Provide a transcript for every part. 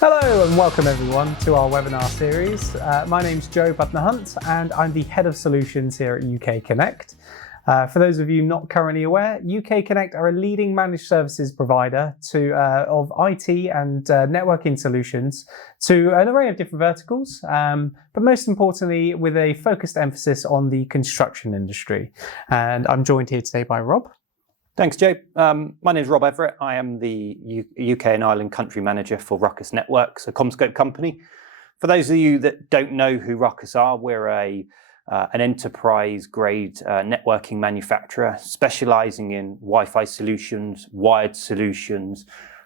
Hello and welcome everyone to our webinar series. My name's Joe Budner-Hunt and I'm the Head of Solutions here at UK Connect. For those of you not currently aware, UK Connect are a leading managed services provider of IT and networking solutions to an array of different verticals, but most importantly with a focused emphasis on the construction industry. And I'm joined here today by Rob. Thanks, Joe. My name is Rob Everett. I am the UK and Ireland Country Manager for Ruckus Networks, a Comscope company. For those of you that don't know who Ruckus are, we're an enterprise-grade networking manufacturer specialising in Wi-Fi solutions, wired solutions,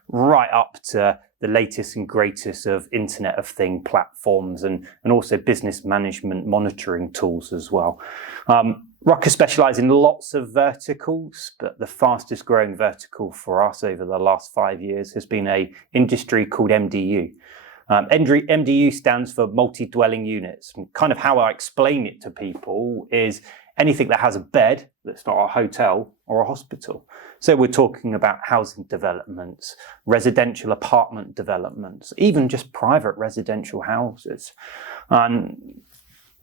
right up to the latest and greatest of Internet of Things platforms and also business management monitoring tools as well. Ruckus specialise in lots of verticals, but the fastest growing vertical for us over the last 5 years has been an industry called MDU. MDU stands for multi-dwelling units. And kind of how I explain it to people is anything that has a bed that's not a hotel or a hospital. So we're talking about housing developments, residential apartment developments, even just private residential houses. And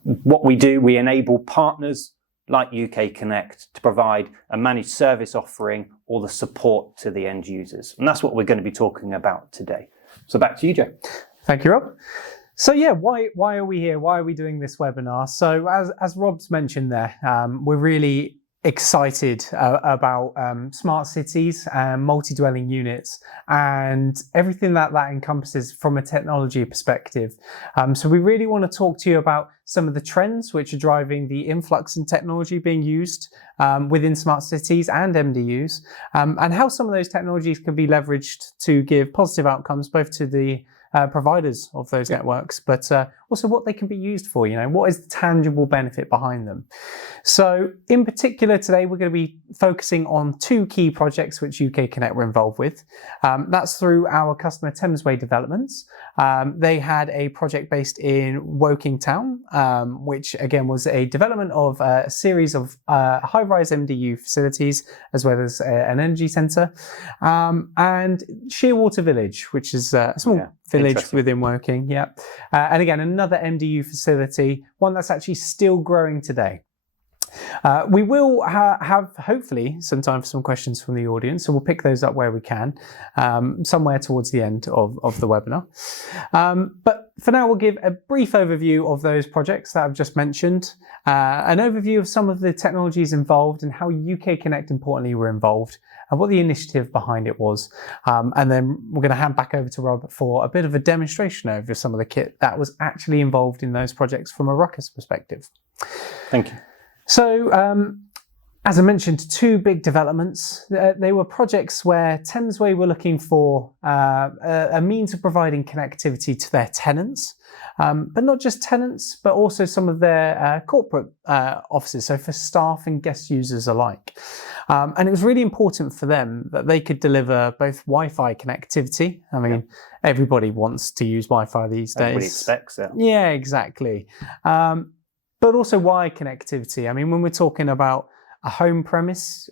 what we do, we enable partners like UK Connect to provide a managed service offering or the support to the end users. And that's what we're going to be talking about today. So back to you, Joe. Thank you, Rob. So yeah, why are we here? Why are we doing this webinar? So as Rob's mentioned there, we're really excited about smart cities and multi-dwelling units and everything that encompasses from a technology perspective. So we really want to talk to you about some of the trends which are driving the influx in technology being used within smart cities and MDUs, and how some of those technologies can be leveraged to give positive outcomes both to the providers of those networks, but also what they can be used for, what is the tangible benefit behind them. So in particular today, we're going to be focusing on two key projects which UK Connect were involved with. That's through our customer Thamesway Developments. They had a project based in Woking Town, which again was a development of a series of high-rise MDU facilities, as well as an energy centre, and Shearwater Village, which is a small village within Woking, and again, another MDU facility, one that's actually still growing today. We will have hopefully some time for some questions from the audience, so we'll pick those up where we can, somewhere towards the end of the webinar. But for now, we'll give a brief overview of those projects that I've just mentioned, an overview of some of the technologies involved and how UK Connect importantly were involved, and what the initiative behind it was. And then we're going to hand back over to Rob for a bit of a demonstration over some of the kit that was actually involved in those projects from a Ruckus perspective. Thank you. So, as I mentioned, two big developments. They were projects where Thamesway were looking for a means of providing connectivity to their tenants, but not just tenants, but also some of their corporate offices, so for staff and guest users alike. And it was really important for them that they could deliver both Wi-Fi connectivity. I mean, everybody wants to use Wi-Fi these days. Everybody expects it. Yeah, exactly. But also wired connectivity. I mean, when we're talking about a home premise,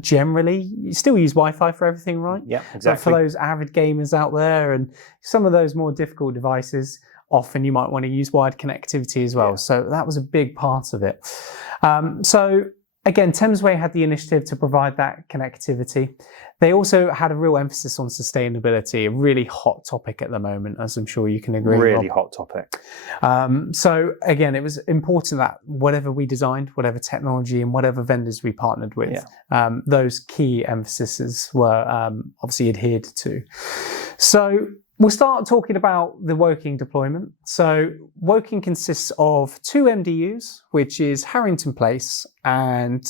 generally you still use Wi-Fi for everything, right? Yeah, exactly. But for those avid gamers out there and some of those more difficult devices, often you might want to use wired connectivity as well. Yeah. So that was a big part of it. So again, Thamesway had the initiative to provide that connectivity. They also had a real emphasis on sustainability, a really hot topic at the moment, as I'm sure you can agree. Really hot topic. So again, it was important that whatever we designed, whatever technology and whatever vendors we partnered with, those key emphases were obviously adhered to. So we'll start talking about the Woking deployment. So Woking consists of two MDUs, which is Harrington Place and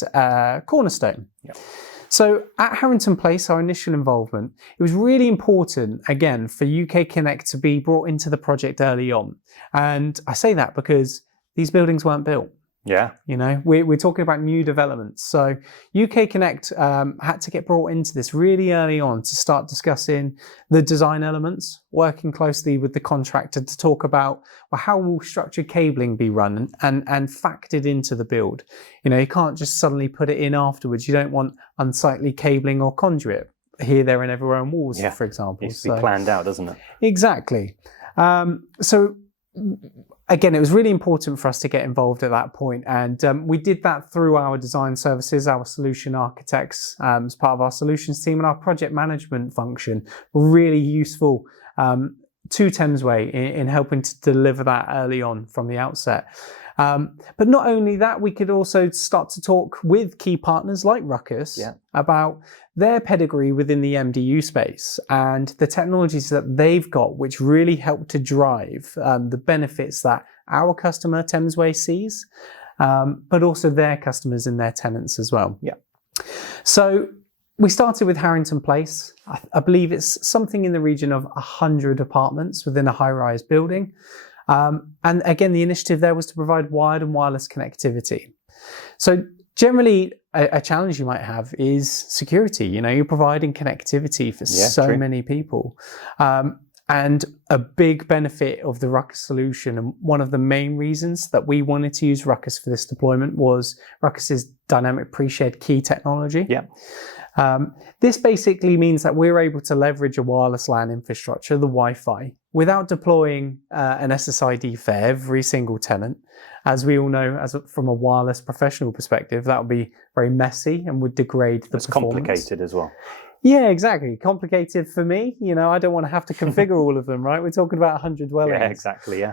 Cornerstone. Yep. So at Harrington Place, our initial involvement, it was really important, again, for UK Connect to be brought into the project early on. And I say that because these buildings weren't built. Yeah. We're talking about new developments. So UK Connect had to get brought into this really early on to start discussing the design elements, working closely with the contractor to talk about how will structured cabling be run and factored into the build. You can't just suddenly put it in afterwards. You don't want unsightly cabling or conduit. here, there, and everywhere on walls, for example. It needs to be planned out, doesn't it? Exactly. So again, it was really important for us to get involved at that point, and we did that through our design services, our solution architects as part of our solutions team, and our project management function were really useful to Thamesway in helping to deliver that early on from the outset. But not only that, we could also start to talk with key partners like Ruckus about their pedigree within the MDU space and the technologies that they've got, which really help to drive the benefits that our customer Thamesway sees, but also their customers and their tenants as well. So we started with Harrington Place. I believe it's something in the region of 100 apartments within a high-rise building. And again, the initiative there was to provide wired and wireless connectivity. So generally, a challenge you might have is security. You know, you're providing connectivity for so many people. And a big benefit of the Ruckus solution, and one of the main reasons that we wanted to use Ruckus for this deployment, was Ruckus's dynamic pre-shared key technology. This basically means that we're able to leverage a wireless LAN infrastructure, the Wi-Fi, without deploying an SSID for every single tenant. As we all know, from a wireless professional perspective, that would be very messy and would degrade the performance. It's complicated as well. Yeah, exactly. Complicated for me. You know, I don't want to have to configure all of them, right? We're talking about 100 dwellings. Yeah, exactly, yeah.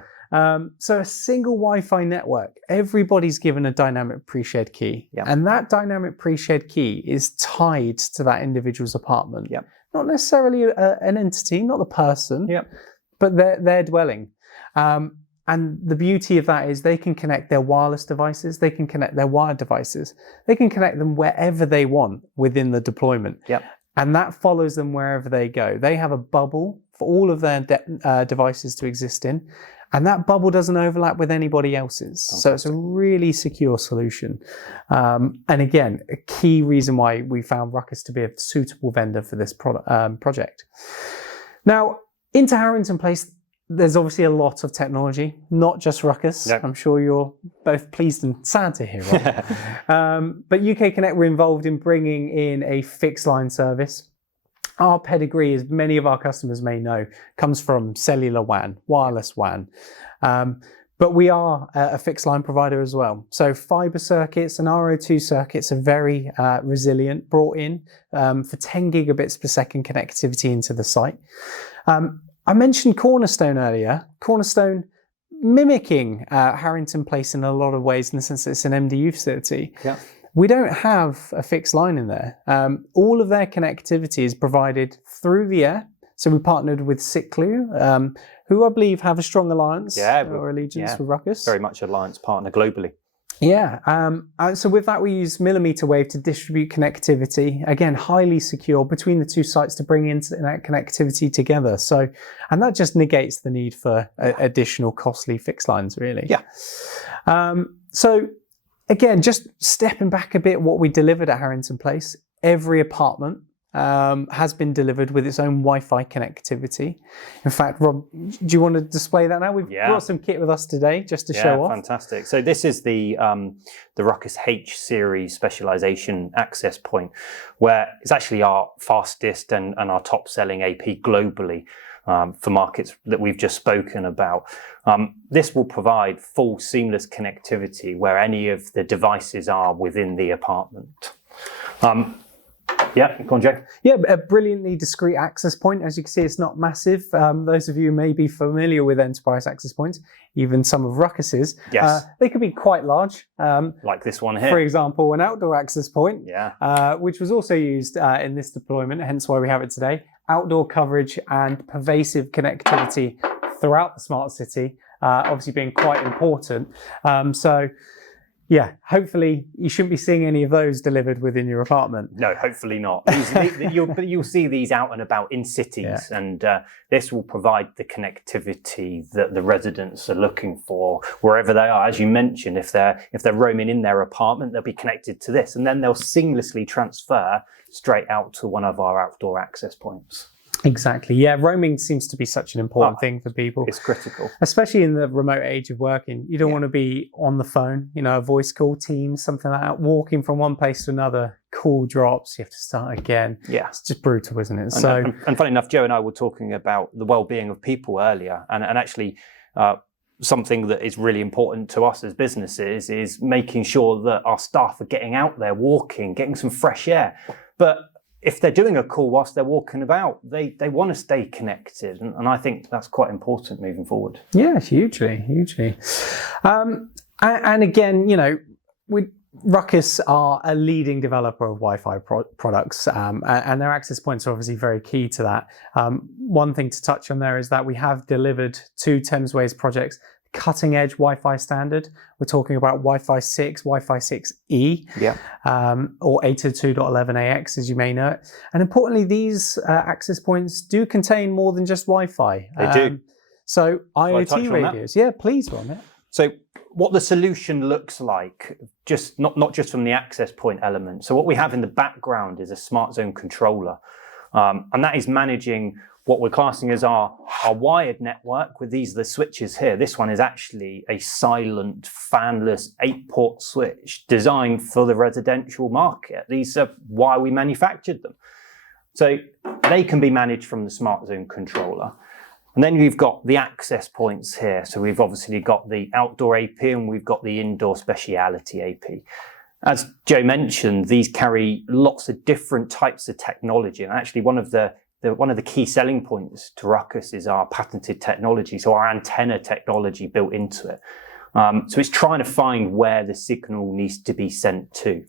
So a single Wi-Fi network, everybody's given a dynamic pre-shared key. And that dynamic pre-shared key is tied to that individual's apartment. Not necessarily an entity, not the person, but their dwelling. And the beauty of that is they can connect their wireless devices, they can connect their wired devices, they can connect them wherever they want within the deployment. And that follows them wherever they go. They have a bubble for all of their devices to exist in, and that bubble doesn't overlap with anybody else's. So it's a really secure solution. And again, a key reason why we found Ruckus to be a suitable vendor for this project. Now, into Harrington Place, there's obviously a lot of technology, not just Ruckus. I'm sure you're both pleased and sad to hear of. But UK Connect were involved in bringing in a fixed line service. Our pedigree, as many of our customers may know, comes from cellular WAN, wireless WAN. But we are a fixed line provider as well. So fiber circuits and RO2 circuits are very resilient, brought in for 10 gigabits per second connectivity into the site. I mentioned Cornerstone earlier. Cornerstone mimicking Harrington Place in a lot of ways in the sense that it's an MDU facility. We don't have a fixed line in there. All of their connectivity is provided through the air. So we partnered with Siklu, who I believe have a strong alliance or allegiance with Ruckus. Very much alliance partner globally. So with that, we use millimeter wave to distribute connectivity. Again, highly secure between the two sites to bring internet connectivity together. So, and that just negates the need for additional costly fixed lines, really. So again, just stepping back a bit, what we delivered at Harrington Place, every apartment has been delivered with its own Wi-Fi connectivity. In fact, Rob, do you want to display that now? We've brought some kit with us today just to show off. Fantastic. So this is the Ruckus H series specialization access point, where it's actually our fastest and our top selling AP globally for markets that we've just spoken about. This will provide full seamless connectivity where any of the devices are within the apartment. Go on, Jay. A brilliantly discrete access point. As you can see, it's not massive. Those of you may be familiar with enterprise access points, even some of Ruckus's. They could be quite large. Like this one here. For example, an outdoor access point, which was also used in this deployment, hence why we have it today. Outdoor coverage and pervasive connectivity throughout the smart city, obviously being quite important. Hopefully you shouldn't be seeing any of those delivered within your apartment. No, hopefully not. You'll see these out and about in cities, and this will provide the connectivity that the residents are looking for wherever they are. As you mentioned, if they're roaming in their apartment, they'll be connected to this, and then they'll seamlessly transfer straight out to one of our outdoor access points. Exactly. Yeah, roaming seems to be such an important thing for people. It's critical. Especially in the remote age of working. You don't Yeah. want to be on the phone, a voice call, Teams, something like that, walking from one place to another, call drops, you have to start again. Yeah. It's just brutal, isn't it? And funny enough, Joe and I were talking about the well-being of people earlier, and actually something that is really important to us as businesses is making sure that our staff are getting out there, walking, getting some fresh air. But if they're doing a call whilst they're walking about, they want to stay connected. And I think that's quite important moving forward. Yeah, hugely. And again, Ruckus are a leading developer of Wi-Fi products, and their access points are obviously very key to that. One thing to touch on there is that we have delivered 2 Thamesways projects, cutting edge Wi-Fi standard. We're talking about Wi-Fi 6, Wi-Fi 6E, or 802.11ax, as you may know it. And importantly, these access points do contain more than just Wi-Fi. They do. So IoT radios. Yeah, please, Ron. So what the solution looks like, just not just from the access point element. So what we have in the background is a smart zone controller, and that is managing what we're classing as our wired network with the switches here. This one is actually a silent, fanless 8-port switch designed for the residential market. These are why we manufactured them. So they can be managed from the smart zone controller. And then we've got the access points here. So we've obviously got the outdoor AP and we've got the indoor speciality AP. As Joe mentioned, these carry lots of different types of technology. And actually one of the key selling points to Ruckus is our patented technology, so our antenna technology built into it. So it's trying to find where the signal needs to be sent to.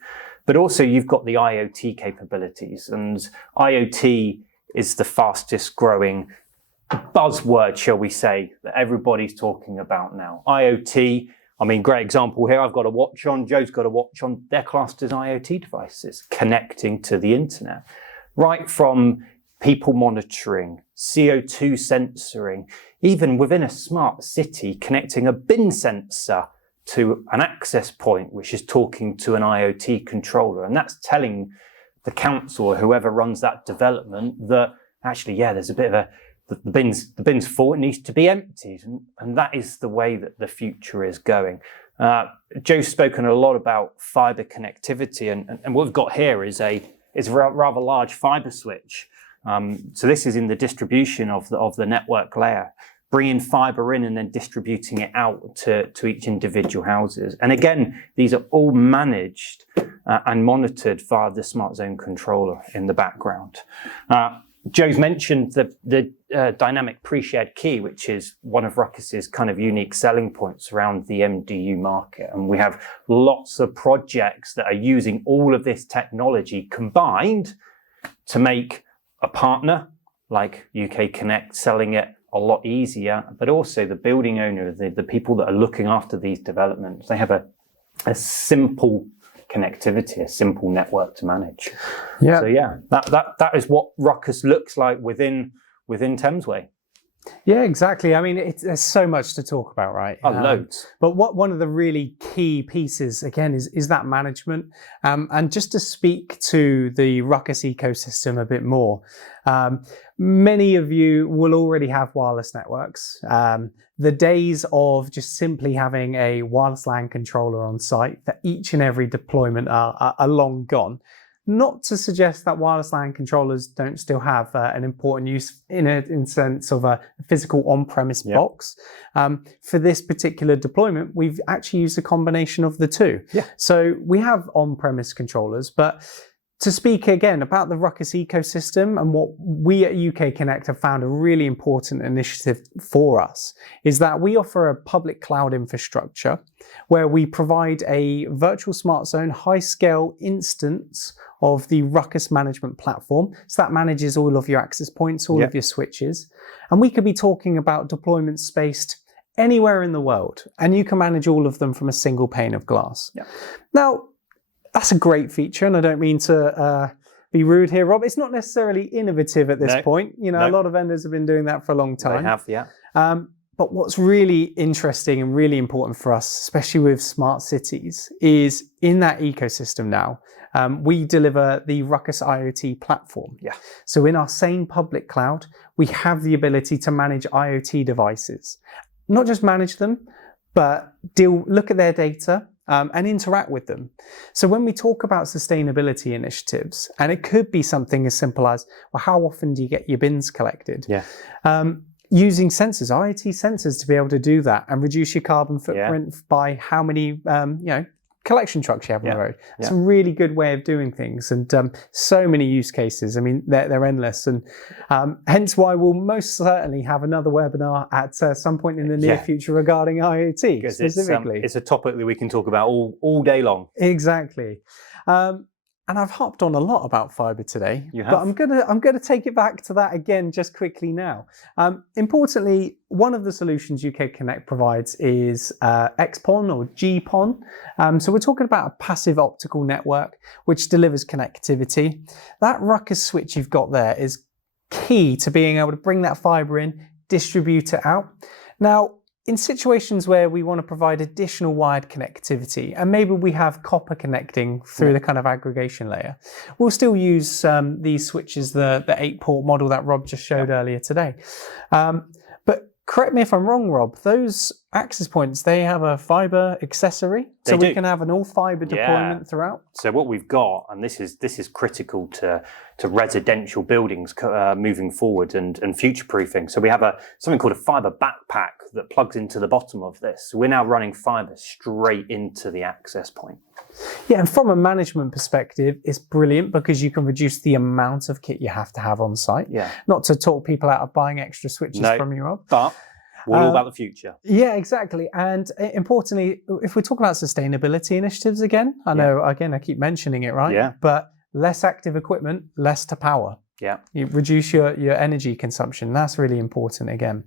But also you've got the IoT capabilities, and IoT is the fastest growing buzzword, shall we say, that everybody's talking about now. IoT, great example here. I've got a watch on, Joe's got a watch on. They're classed as IoT devices connecting to the internet. Right from people monitoring, CO2 sensoring, even within a smart city, connecting a bin sensor to an access point, which is talking to an IoT controller. And that's telling the council or whoever runs that development that actually, there's a bit of the bin's full, it needs to be emptied. And that is the way that the future is going. Joe's spoken a lot about fiber connectivity, and what we've got here is a rather large fiber switch. So this is in the distribution of the network layer, bringing fiber in and then distributing it out to each individual houses. And again, these are all managed and monitored via the smart zone controller in the background. Joe's mentioned the dynamic pre-shared key, which is one of Ruckus's kind of unique selling points around the MDU market. And we have lots of projects that are using all of this technology combined to make a partner like UK Connect selling it a lot easier, but also the building owner, the people that are looking after these developments, they have a simple connectivity, a simple network to manage. So that is what Ruckus looks like within Thamesway. Yeah, exactly. There's so much to talk about, right? Loads. But one of the really key pieces, again, is that management. And just to speak to the Ruckus ecosystem a bit more, many of you will already have wireless networks. The days of just simply having a wireless LAN controller on site for each and every deployment are long gone. Not to suggest that wireless LAN controllers don't still have an important use in sense of a physical on-premise box. For this particular deployment, we've actually used a combination of the two. So we have on-premise controllers, but to speak again about the Ruckus ecosystem and what we at UK Connect have found a really important initiative for us is that we offer a public cloud infrastructure where we provide a virtual smart zone high-scale instance of the Ruckus management platform. So that manages all of your access points, all of your switches. And we could be talking about deployments spaced anywhere in the world, and you can manage all of them from a single pane of glass. Now, that's a great feature, and I don't mean to be rude here, Rob. It's not necessarily innovative at this point. A lot of vendors have been doing that for a long time. They have, But what's really interesting and really important for us, especially with smart cities, is in that ecosystem now, we deliver the Ruckus IoT platform. Yeah. So in our same public cloud, we have the ability to manage IoT devices. Not just manage them, but look at their data and interact with them. So when we talk about sustainability initiatives, and it could be something as simple as, well, how often do you get your bins collected? Yeah. Using sensors, IoT sensors, to be able to do that and reduce your carbon footprint by how many collection trucks you have on the road. It's a really good way of doing things, and so many use cases. I mean, they're endless, and hence why we'll most certainly have another webinar at some point in the near future regarding IoT specifically. It's a topic that we can talk about all day long. Exactly. And I've hopped on a lot about fibre today, You have. but I'm gonna take it back to that again just quickly now. Importantly, one of the solutions UK Connect provides is XPON or GPON. So we're talking about a passive optical network which delivers connectivity. That Ruckus switch you've got there is key to being able to bring that fibre in, distribute it out. Now, in situations where we want to provide additional wired connectivity, and maybe we have copper connecting through the kind of aggregation layer, we'll still use these switches, the 8-port model that Rob just showed earlier today. But correct me if I'm wrong, Rob, those access points, they have a fibre accessory, so we can have an all-fibre deployment throughout? So what we've got, and this is critical to residential buildings moving forward and future-proofing. So we have something called a fibre backpack that plugs into the bottom of this. So we're now running fibre straight into the access point. Yeah, and from a management perspective, it's brilliant because you can reduce the amount of kit you have to have on site. Yeah. Not to talk people out of buying extra switches from you, Rob. But we're all about the future. Yeah, exactly. And importantly, if we talk about sustainability initiatives again, I know, again, I keep mentioning it, right? Yeah. But less active equipment, less to power. Yeah. You reduce your energy consumption. That's really important again.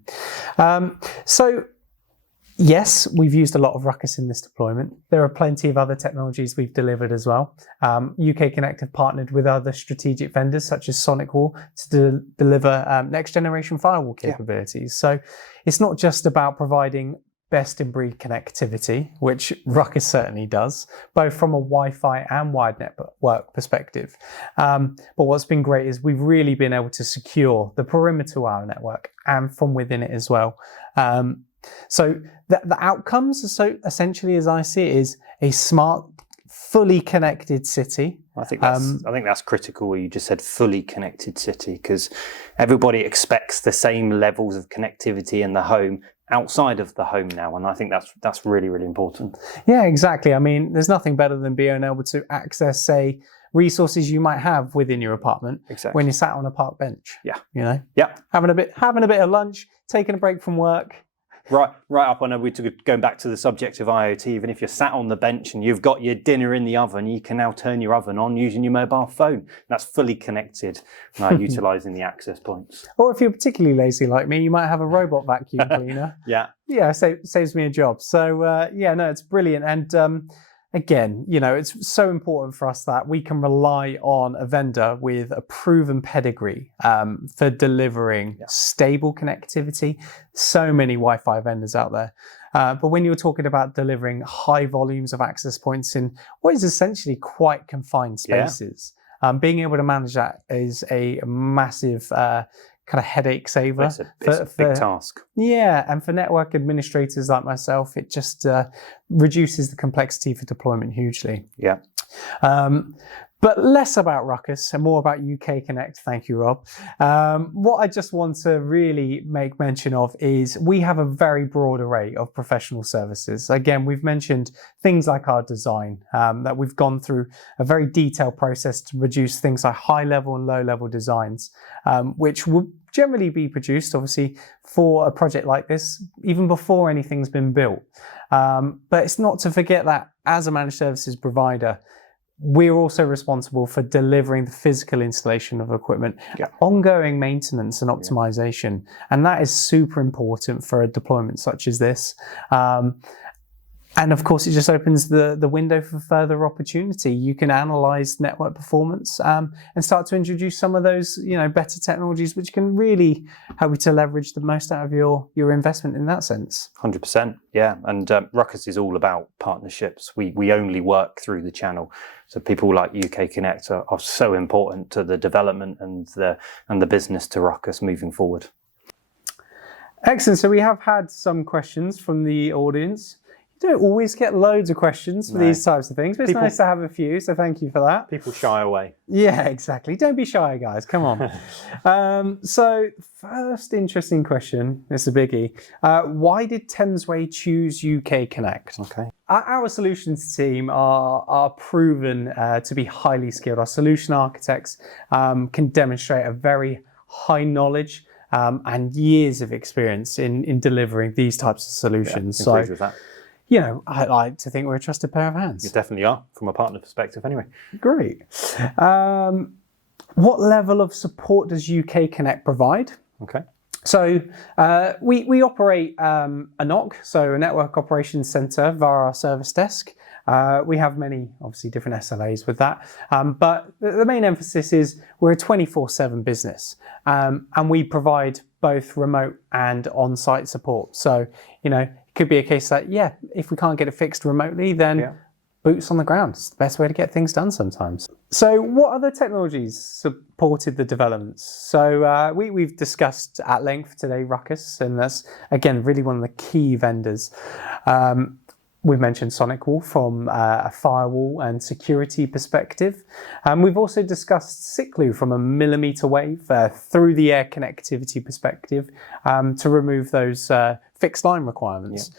So yes, we've used a lot of Ruckus in this deployment. There are plenty of other technologies we've delivered as well. UK Connect have partnered with other strategic vendors such as Sonic Wall to deliver next generation firewall capabilities. So it's not just about providing best in breed connectivity, which Ruckus certainly does, both from a Wi-Fi and wide network perspective. But what's been great is we've really been able to secure the perimeter of our network and from within it as well. So the outcomes, so essentially, as I see it, is a smart, fully connected city. I think that's critical. Where you just said fully connected city, because everybody expects the same levels of connectivity in the home outside of the home now, and I think that's really, really important. Yeah, exactly. I mean, there's nothing better than being able to access, say, resources you might have within your apartment when you're sat on a park bench. Yeah, you know. Yeah, having a bit of lunch, taking a break from work. Right up. I know going back to the subject of IoT. Even if you're sat on the bench and you've got your dinner in the oven, you can now turn your oven on using your mobile phone. That's fully connected, utilising the access points. Or if you're particularly lazy like me, you might have a robot vacuum cleaner. Yeah, saves me a job. So no, it's brilliant. And again, it's so important for us that we can rely on a vendor with a proven pedigree for delivering stable connectivity. So many Wi-Fi vendors out there. But when you're talking about delivering high volumes of access points in what is essentially quite confined spaces, being able to manage that is a massive kind of headache saver. It's a big task. Yeah, and for network administrators like myself, it just reduces the complexity for deployment hugely. Yeah. But less about Ruckus and more about UK Connect. Thank you, Rob. What I just want to really make mention of is we have a very broad array of professional services. Again, we've mentioned things like our design, that we've gone through a very detailed process to produce things like high-level and low-level designs, which would generally be produced, obviously, for a project like this, even before anything's been built. But it's not to forget that as a managed services provider, we're also responsible for delivering the physical installation of equipment, ongoing maintenance and optimization. And that is super important for a deployment such as this. And of course, it just opens the window for further opportunity. You can analyze network performance and start to introduce some of those, better technologies, which can really help you to leverage the most out of your investment in that sense. 100%, yeah. And Ruckus is all about partnerships. We only work through the channel. So people like UK Connect are so important to the development and the business to Ruckus moving forward. Excellent. So we have had some questions from the audience. You don't always get loads of questions for these types of things, but it's nice to have a few, so thank you for that. People shy away. Yeah, exactly. Don't be shy, guys. Come on. So first interesting question, it's a biggie. Why did Thamesway choose UK Connect? Okay. Our solutions team are proven to be highly skilled. Our solution architects can demonstrate a very high knowledge and years of experience in delivering these types of solutions. Yeah, agreed with that. I like to think we're a trusted pair of hands. You definitely are, from a partner perspective anyway. Great. What level of support does UK Connect provide? Okay. So we operate a NOC, so a Network Operations Center, via our service desk. We have many, obviously, different SLAs with that. But the main emphasis is we're a 24/7 business, and we provide both remote and on-site support. So, it could be a case that, if we can't get it fixed remotely, then boots on the ground. It's the best way to get things done sometimes. So what other technologies supported the developments? So we've discussed at length today Ruckus, and that's, again, really one of the key vendors. We've mentioned SonicWall from a firewall and security perspective. We've also discussed Ciclu from a millimeter wave through the air connectivity perspective to remove those fixed line requirements.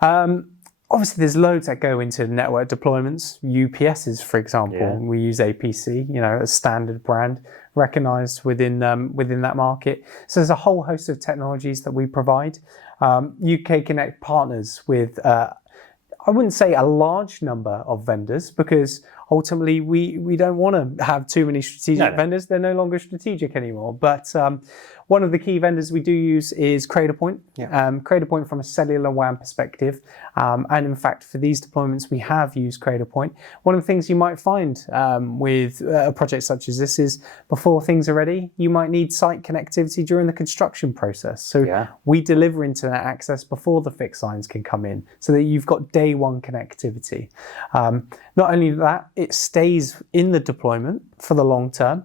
Obviously, there's loads that go into network deployments. UPSs, for example, we use APC, a standard brand recognized within that market. So there's a whole host of technologies that we provide. UK Connect partners with I wouldn't say a large number of vendors, because ultimately we don't want to have too many strategic vendors. They're no longer strategic anymore. But one of the key vendors we do use is Cradlepoint. Cradlepoint from a cellular WAN perspective. And in fact, for these deployments, we have used Cradlepoint. One of the things you might find with a project such as this is, before things are ready, you might need site connectivity during the construction process. So we deliver internet access before the fixed lines can come in, so that you've got day one connectivity. Not only that, it stays in the deployment for the long term,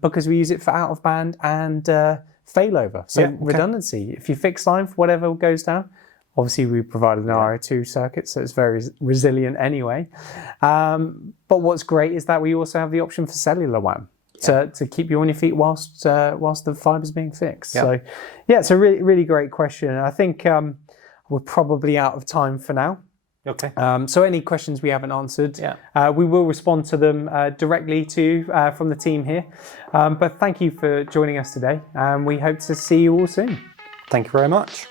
because we use it for out of band and failover. So redundancy. If you fix line for whatever goes down, obviously we provided an RO2 circuit, so it's very resilient anyway. But what's great is that we also have the option for cellular WAN to keep you on your feet whilst the fiber's being fixed. So it's a really, really great question. And I think we're probably out of time for now. Okay. So any questions we haven't answered, we will respond to them directly from the team here. But thank you for joining us today, and we hope to see you all soon. Thank you very much.